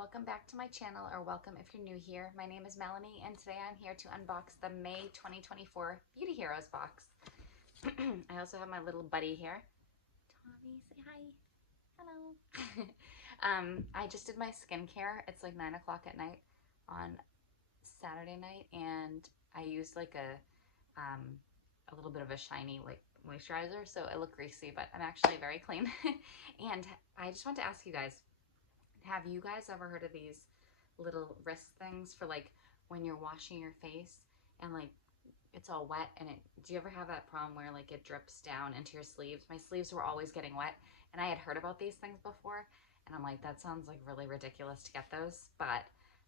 welcome back to my channel, or welcome if you're new here. My name is Melanie, and today I'm here to unbox the May 2024 Beauty Heroes box. I also have my little buddy here. Tommy, say hi. Hello. I just did my skincare. It's like 9 o'clock at night on Saturday night, and I used like a little bit of a shiny like moisturizer, so I look greasy, but I'm actually very clean. And I just want to ask you guys, have you guys ever heard of these little wrist things for like when you're washing your face and like it's all wet and do you ever have that problem where like it drips down into your sleeves? My sleeves were always getting wet, and I had heard about these things before, and I'm like, that sounds like really ridiculous to get those, but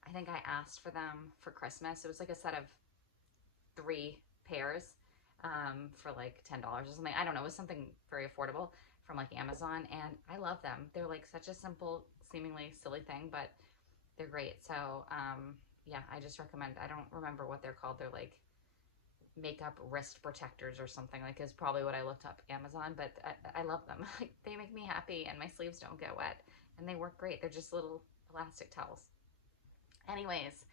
I think I asked for them for Christmas. It was like a set of 3 pairs for like $10 or something. I don't know, it was something very affordable from like Amazon, and I love them. They're like such a simple, seemingly silly thing, but they're great. So yeah, I just recommend. I don't remember what they're called. They're like makeup wrist protectors or something, like is probably what I looked up Amazon, but I love them. Like, they make me happy and my sleeves don't get wet and they work great. They're just little elastic towels. Anyways,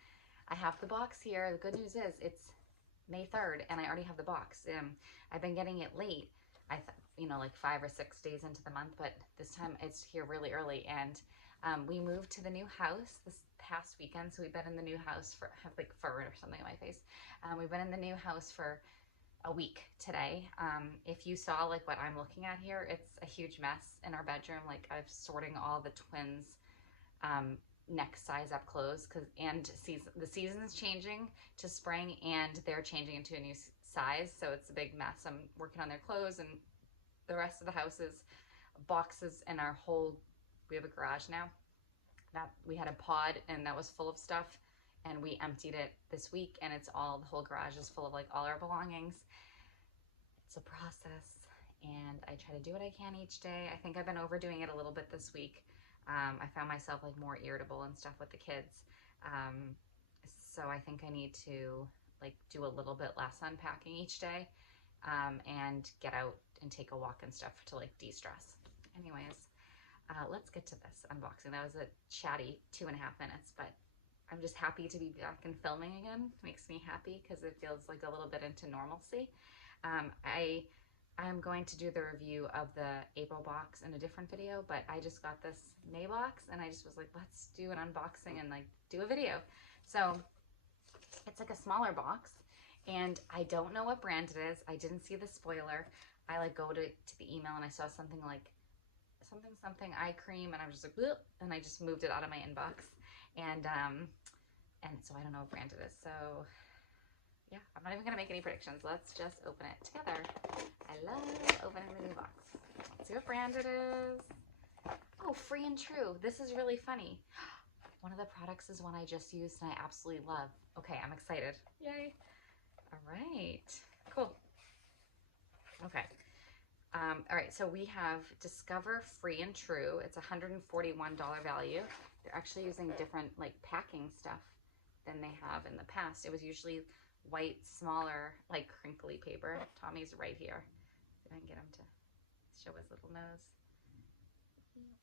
I have the box here. The good news is it's May 3rd and I already have the box. I've been getting it late. Like 5 or 6 days into the month, but this time it's here really early. And we moved to the new house this past weekend, so we've been in the new house for, I have like fur or something on my face. We've been in the new house for a week today. If you saw like what I'm looking at here, it's a huge mess in our bedroom. Like, I'm sorting all the twins' next size up clothes, the season's changing to spring and they're changing into a new size, so it's a big mess. I'm working on their clothes, and the rest of the house is boxes, and we have a garage now that we had a pod and that was full of stuff, and we emptied it this week, and the whole garage is full of like all our belongings. It's a process, and I try to do what I can each day. I think I've been overdoing it a little bit this week. I found myself like more irritable and stuff with the kids. So I think I need to like do a little bit less unpacking each day, and get out and take a walk and stuff to like de-stress. Anyways, let's get to this unboxing. That was a chatty 2.5 minutes, but I'm just happy to be back and filming again. It makes me happy because it feels like a little bit into normalcy. I'm going to do the review of the April box in a different video, but I just got this May box and I just was like, let's do an unboxing and like do a video. So it's like a smaller box, and I don't know what brand it is. I didn't see the spoiler. I like go to the email and I saw something like something eye cream, and I was just like, bleh, and I just moved it out of my inbox. And so I don't know what brand it is. So yeah, I'm not even gonna make any predictions. Let's just open it together. I love opening the new box. Let's see what brand it is. Oh, Free and True. This is really funny. One of the products is one I just used and I absolutely love. Okay, I'm excited. Yay. All right, cool. Okay. All right, so we have Discover Free and True. It's $141 value. They're actually using different like packing stuff than they have in the past. It was usually white, smaller, like crinkly paper. Tommy's right here. See if I can get him to show his little nose.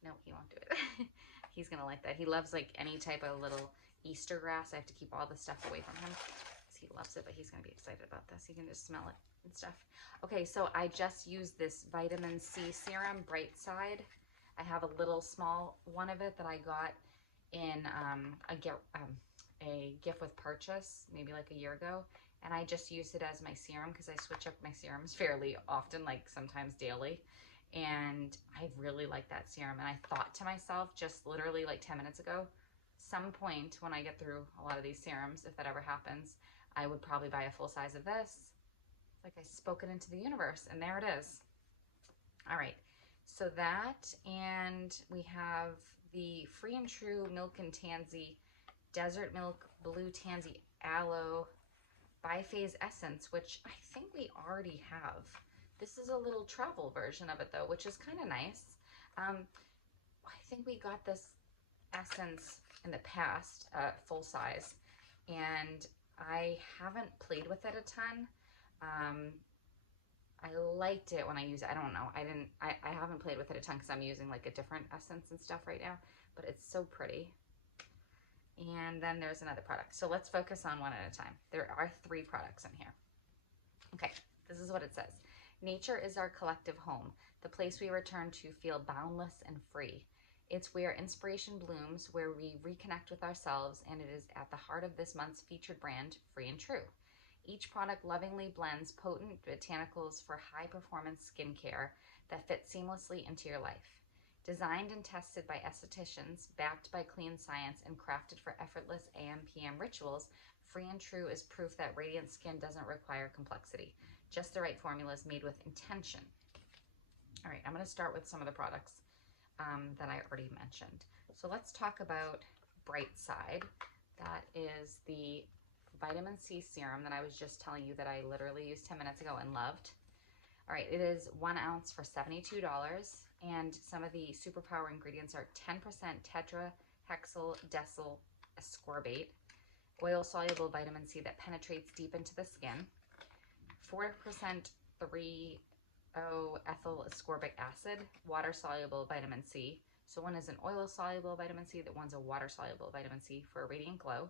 No, he won't do it. He's gonna like that. He loves like any type of little Easter grass. I have to keep all the stuff away from him because he loves it, but he's gonna be excited about this. He can just smell it and stuff. Okay, so I just used this vitamin C serum, Bright Side. I have a little small one of it that I got in a gift with purchase maybe like a year ago, and I just use it as my serum because I switch up my serums fairly often, like sometimes daily, and I really like that serum. And I thought to myself just literally like 10 minutes ago, some point when I get through a lot of these serums, if that ever happens, I would probably buy a full size of this. It's like I spoke it into the universe, and there it is. All right, so that, and we have the Free and True Milk and Tansy Desert Milk Blue Tansy Aloe Biphase Essence, which I think we already have. This is a little travel version of it though, which is kind of nice. I think we got this essence in the past, full size, and I haven't played with it a ton. I liked it when I used it. I don't know. I haven't played with it a ton because I'm using like a different essence and stuff right now, but it's so pretty. And then there's another product. So let's focus on one at a time. There are 3 products in here. Okay, this is what it says. Nature is our collective home, the place we return to feel boundless and free. It's where inspiration blooms, where we reconnect with ourselves, and it is at the heart of this month's featured brand, Free and True. Each product lovingly blends potent botanicals for high-performance skincare that fit seamlessly into your life. Designed and tested by estheticians, backed by clean science, and crafted for effortless AM/PM rituals, Free and True is proof that radiant skin doesn't require complexity. Just the right formulas made with intention. All right, I'm going to start with some of the products that I already mentioned. So let's talk about Bright Side. That is the vitamin C serum that I was just telling you that I literally used 10 minutes ago and loved. All right, it is 1 ounce for $72, and some of the superpower ingredients are 10% tetrahexyl decyl ascorbate, oil-soluble vitamin C that penetrates deep into the skin, 4% 3-O-ethyl ascorbic acid, water-soluble vitamin C. So one is an oil-soluble vitamin C, that one's a water-soluble vitamin C for a radiant glow.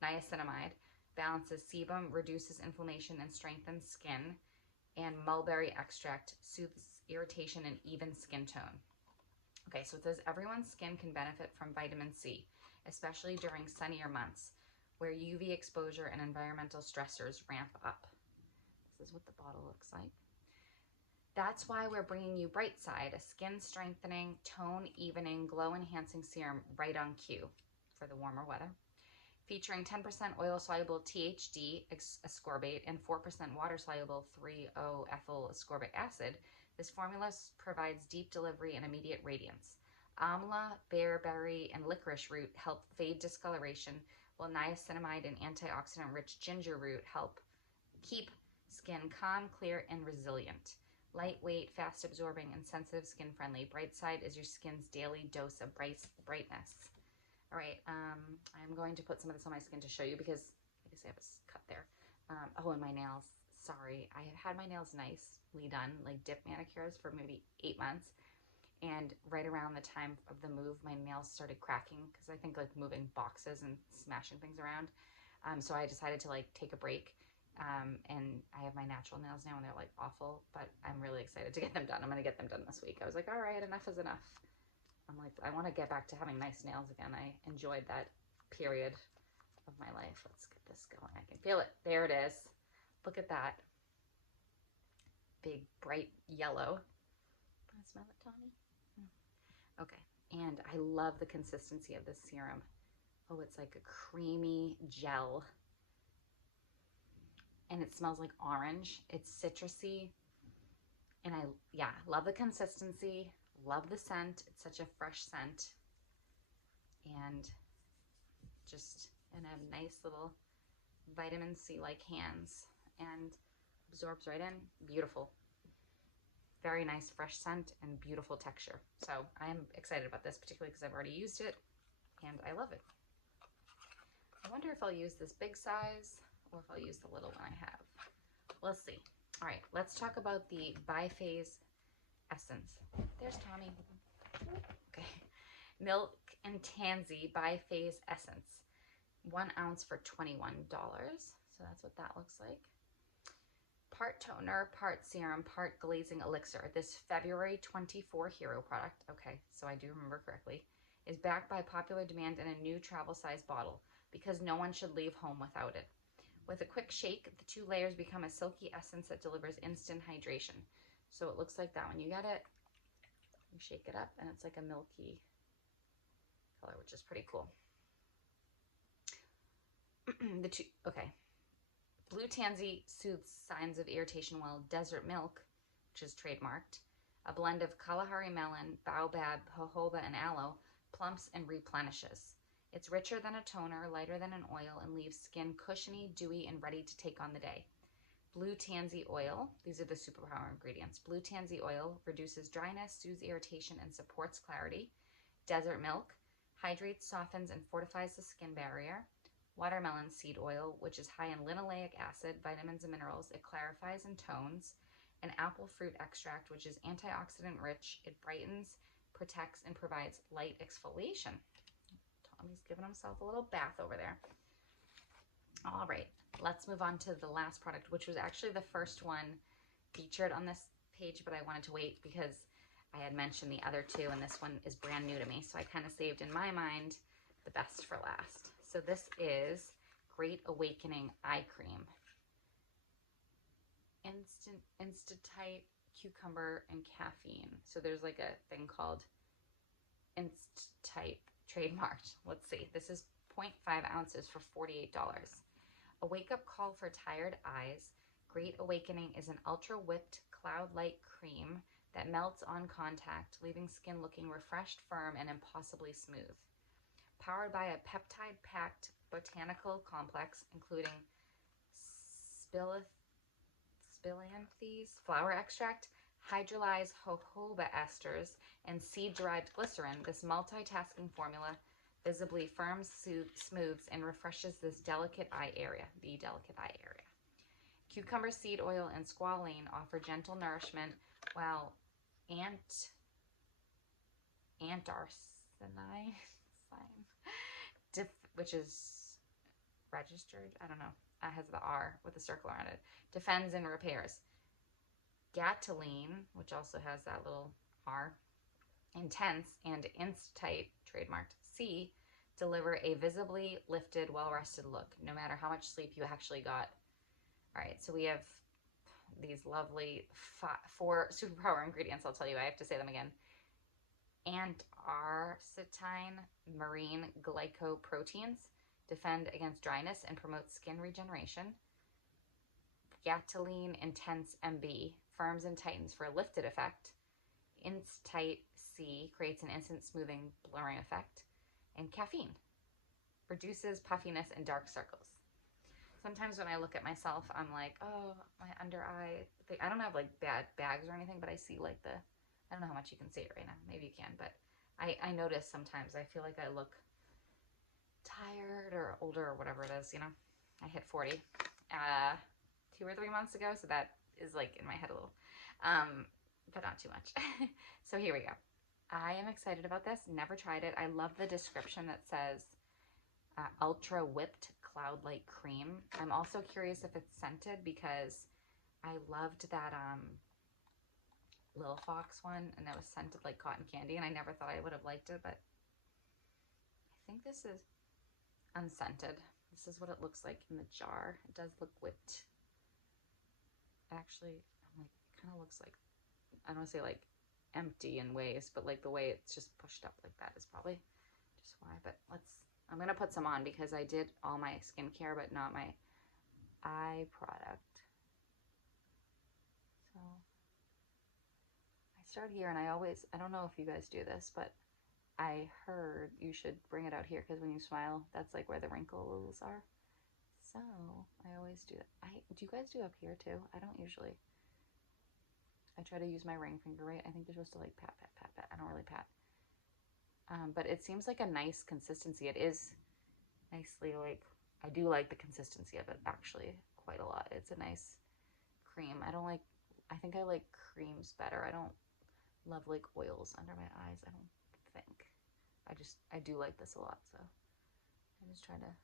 Niacinamide balances sebum, reduces inflammation, and strengthens skin. And mulberry extract soothes irritation and evens skin tone. Okay, so it says everyone's skin can benefit from vitamin C, especially during sunnier months where UV exposure and environmental stressors ramp up. This is what the bottle looks like. That's why we're bringing you Bright Side, a skin strengthening, tone evening, glow enhancing serum right on cue for the warmer weather. Featuring 10% oil-soluble THD ascorbate and 4% water-soluble 3-O-ethyl ascorbic acid, this formula provides deep delivery and immediate radiance. Amla, bearberry, and licorice root help fade discoloration, while niacinamide and antioxidant-rich ginger root help keep skin calm, clear, and resilient. Lightweight, fast-absorbing, and sensitive skin-friendly, Bright Side is your skin's daily dose of brightness. All right, I'm going to put some of this on my skin to show you because I guess I have a cut there. Oh, and my nails. Sorry, I have had my nails nicely done, like dip manicures for maybe 8 months. And right around the time of the move, my nails started cracking because I think like moving boxes and smashing things around. So I decided to like take a break. And I have my natural nails now and they're like awful, but I'm really excited to get them done. I'm going to get them done this week. I was like, all right, enough is enough. I'm like, I want to get back to having nice nails again. I enjoyed that period of my life. Let's get this going. I can feel it. There it is. Look at that. Big, bright yellow. Can I smell it, Tommy? Okay. And I love the consistency of this serum. Oh, it's like a creamy gel. And it smells like orange. It's citrusy. And I love the consistency. Love the scent. It's such a fresh scent. And just and have nice little vitamin C-like hands and absorbs right in. Beautiful. Very nice fresh scent and beautiful texture. So I'm excited about this, particularly because I've already used it and I love it. I wonder if I'll use this big size or if I'll use the little one I have. We'll see. All right, let's talk about the Biphase Essence. There's Tommy. Okay. Milk and Tansy Biphase Essence. 1 ounce for $21. So that's what that looks like. Part toner, part serum, part glazing elixir. This February 24 hero product, okay, so I do remember correctly, is backed by popular demand in a new travel size bottle because no one should leave home without it. With a quick shake, the 2 layers become a silky essence that delivers instant hydration. So it looks like that when you get it. You shake it up and it's like a milky color, which is pretty cool. Okay. Blue Tansy soothes signs of irritation, while Desert Milk, which is trademarked, a blend of Kalahari melon, baobab, jojoba, and aloe, plumps and replenishes. It's richer than a toner, lighter than an oil, and leaves skin cushiony, dewy, and ready to take on the day. Blue Tansy oil, these are the superpower ingredients. Blue Tansy oil reduces dryness, soothes irritation, and supports clarity. Desert Milk hydrates, softens, and fortifies the skin barrier. Watermelon seed oil, which is high in linoleic acid, vitamins, and minerals. It clarifies and tones. And apple fruit extract, which is antioxidant rich. It brightens, protects, and provides light exfoliation. Tommy He's giving himself a little bath over there. All right, let's move on to the last product, which was actually the first one featured on this page, but I wanted to wait because I had mentioned the other two, and this one is brand new to me. So I kind of saved in my mind the best for last. So this is Great Awakening Eye Cream. Instant-Tight, cucumber, and caffeine. So there's like a thing called Instant-Tight trademarked. Let's see. This is 0.5 ounces for $48. A wake-up call for tired eyes. Great Awakening is an ultra-whipped cloud-like cream that melts on contact, leaving skin looking refreshed, firm, and impossibly smooth. Powered by a peptide-packed botanical complex, including spilanthes, flower extract, hydrolyzed jojoba esters, and seed-derived glycerin, this multitasking formula visibly firms, smooths, and refreshes this delicate eye area, the delicate eye area. Cucumber seed oil and squalane offer gentle nourishment, while antarcinin, which is registered, I don't know, it has the R with a circle around it, defends and repairs. Gatolene, which also has that little R, Intense, and Inst-Tight, trademarked C, deliver a visibly lifted, well-rested look, no matter how much sleep you actually got. All right, so we have these lovely 4 superpower ingredients. I'll tell you, I have to say them again. Antarctine marine glycoproteins defend against dryness and promote skin regeneration. Gatolene Intense MB firms and tightens for a lifted effect. Inst-Tight C creates an instant smoothing, blurring effect. And caffeine reduces puffiness and dark circles. Sometimes when I look at myself, I'm like, oh, my under eye. I don't have like bad bags or anything, but I see like I don't know how much you can see it right now. Maybe you can, but I notice sometimes I feel like I look tired or older or whatever it is, you know. I hit 40 2 or 3 months ago, so that is like in my head a little, but not too much. So here we go. I am excited about this. Never tried it. I love the description that says ultra whipped cloud-like cream. I'm also curious if it's scented because I loved that Lil Fox one, and it was scented like cotton candy, and I never thought I would have liked it, but I think this is unscented. This is what it looks like in the jar. It does look whipped. Actually, I'm like, kind of looks like, I don't want to say like empty in ways, but like the way it's just pushed up like that is probably just why. But I'm gonna put some on because I did all my skincare but not my eye product. So I start here, and I don't know if you guys do this, but I heard you should bring it out here because when you smile, that's like where the wrinkles are. So I always do that. Do you guys do up here too? I don't usually. I try to use my ring finger, right? I think you're supposed to like pat, pat, pat, pat. I don't really pat. But it seems like a nice consistency. It is nicely like, I do like the consistency of it actually quite a lot. It's a nice cream. I think I like creams better. I don't love like oils under my eyes, I don't think. I do like this a lot, so I just try to.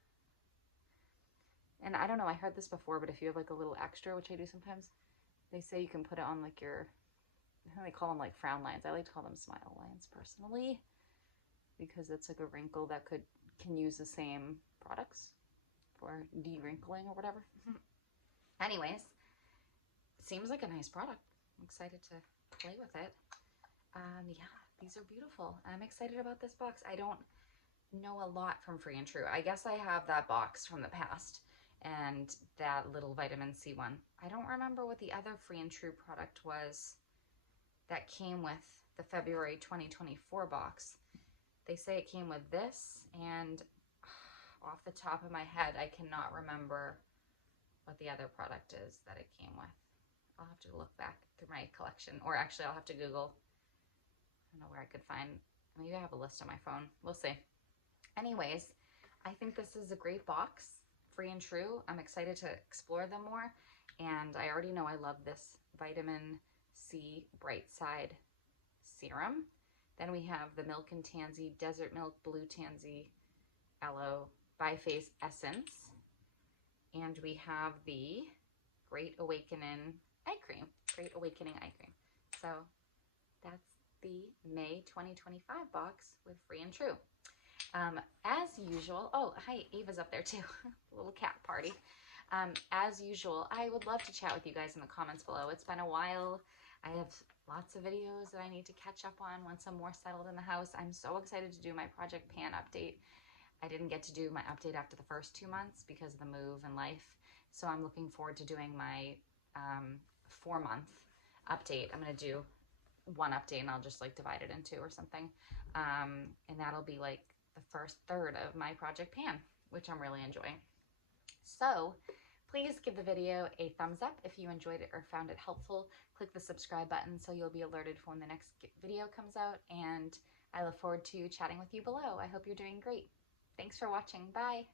And I don't know, I heard this before, but if you have like a little extra, which I do sometimes, they say you can put it on like your, I think they call them like frown lines. I like to call them smile lines personally, because it's like a wrinkle that can use the same products for de-wrinkling or whatever. Anyways, seems like a nice product. I'm excited to play with it. Yeah, these are beautiful. I'm excited about this box. I don't know a lot from Free and True. I guess I have that box from the past and that little vitamin C one. I don't remember what the other Free and True product was that came with the February 2024 box. They say it came with this, and off the top of my head, I cannot remember what the other product is that it came with. I'll have to look back through my collection, or actually I'll have to Google. I don't know where I could find, maybe I have a list on my phone. We'll see. Anyways, I think this is a great box, Free and True. I'm excited to explore them more, and I already know I love this vitamin C Bright Side serum. Then we have the Milk and Tansy Desert Milk Blue Tansy Aloe by Face Essence. And we have the Great Awakening Eye Cream. Great Awakening Eye Cream. So that's the May 2025 box with Free and True. As usual, oh, hi, Ava's up there too. Little cat party. As usual, I would love to chat with you guys in the comments below. It's been a while. I have lots of videos that I need to catch up on once I'm more settled in the house. I'm so excited to do my Project Pan update. I didn't get to do my update after the first 2 months because of the move and life. So I'm looking forward to doing my 4-month update. I'm going to do one update and I'll just like divide it in 2 or something. And that'll be like the first third of my Project Pan, which I'm really enjoying. So please give the video a thumbs up if you enjoyed it or found it helpful. Click the subscribe button so you'll be alerted for when the next video comes out. And I look forward to chatting with you below. I hope you're doing great. Thanks for watching. Bye.